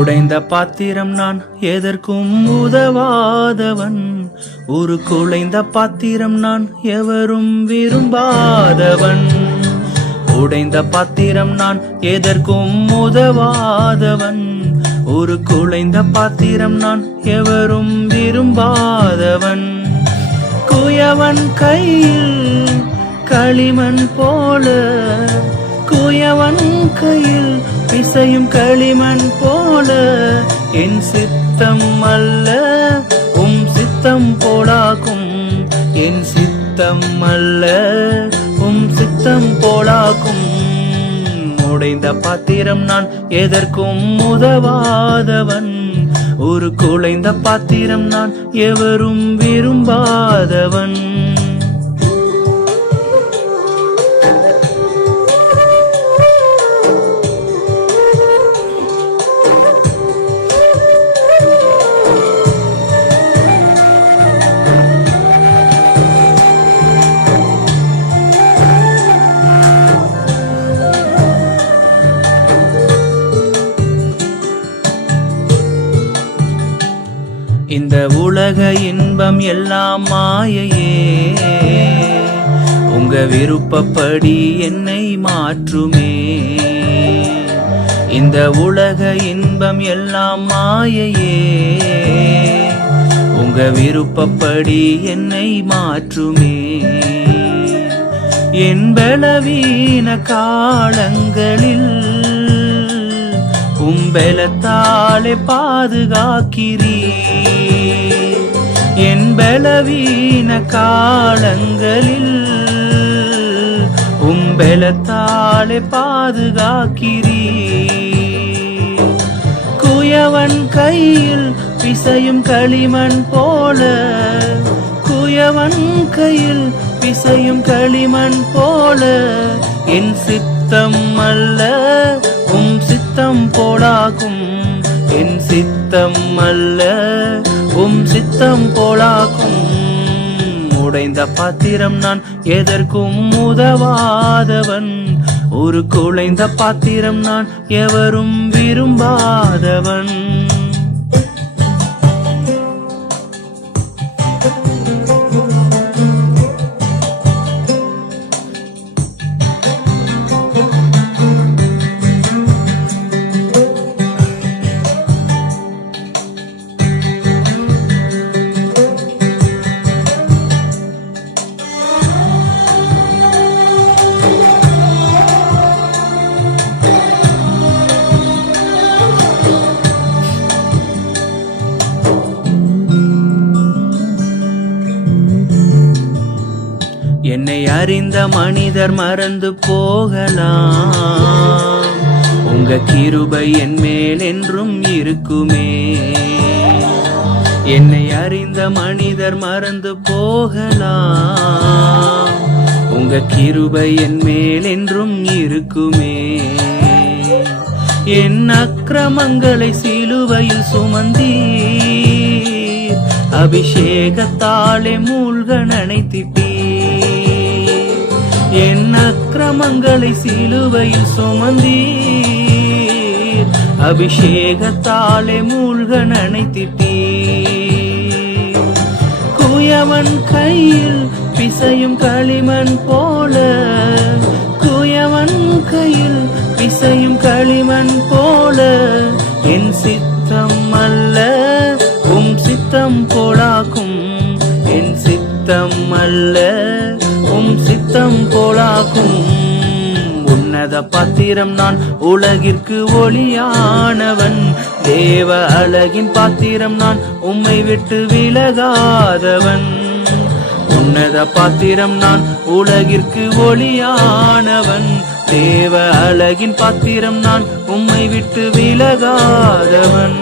உடைந்த பாத்திரம் நான் எதற்கும் உதவாதவன், ஒரு குலைந்த பாத்திரம் நான் எவரும் விரும்பாதவன். உடைந்த பாத்திரம் நான் எதற்கும் உதவாதவன், ஒரு குலைந்த பாத்திரம் நான் எவரும் விரும்பாதவன். குயவன் கையில் களிமண் போல, குயவன் கையில் பிசையும் களிமண் போல, என் சித்தம் அல்ல உம் சித்தம் போலாக்கும், என் சித்தம் அல்ல உம் சித்தம் போலாக்கும். உடைந்த பாத்திரம் நான் எதற்கும் உதவாதவன், ஒரு குலைந்த பாத்திரம் நான் எவரும் விரும்பாதவன். இந்த உலக இன்பம் எல்லாம் மாயையே, உங்க விருப்பப்படி என்னை மாற்றுமே. இந்த உலக இன்பம் எல்லாம் மாயையே, உங்க விருப்பப்படி என்னை மாற்றுமே. என் பலவீன காலங்களில் உம்பலத்தாலே பாதுகாக்கிறீ, என் பலவீன காலங்களில் உம்பலத்தாலே பாதுகாக்கிறீ. குயவன் கையில் பிசையும் களிமண் போல, குயவன் கையில் பிசையும் களிமண் போல, என் சித்தம் அல்ல உம் சித்தம் போலாகும், என் சித்தம் அல்ல உம் சித்தம் போலாகும். உடைந்த பாத்திரம் நான் எதற்கும் உதவாதவன், ஒரு குலைந்த பாத்திரம் நான் எவரும் விரும்பாதவன். என்னை அறிந்த மனிதர் மறந்து போகலாம், உங்க கிருபை என் மேல் என்றும் இருக்குமே. என்னை அறிந்த மனிதர் மறந்து போகலாம், உங்க கிருபை என் மேல் என்றும் இருக்குமே. என் அக்கிரமங்களை சிலுவையில் சுமந்தீர், அபிஷேகத்தாலே மூழ்க நனைத்திட்டீர். என் அக்கிரமங்களை சிலுவையில் சுமந்தீர், அபிஷேகத்தாலே மூழ்க நனைத்திட்டீர். குயவன் கையில் பிசையும் களிமண் போல, குயவன் கையில் பிசையும் களிமண் போல, என் சித்தம் அல்ல உம் சித்தம் போலாக்கும், என் சித்தம் அல்ல உம் சித்தம் போலாக்கும். உன்னத பாத்திரம் நான் உலகிற்கு ஒளியானவன், தேவ அழகின் பாத்திரம் நான் உம்மை விட்டு விலகாதவன். உன்னத பாத்திரம் நான் உலகிற்கு ஒளியானவன், தேவ அழகின் பாத்திரம் நான் உம்மை விட்டு விலகாதவன்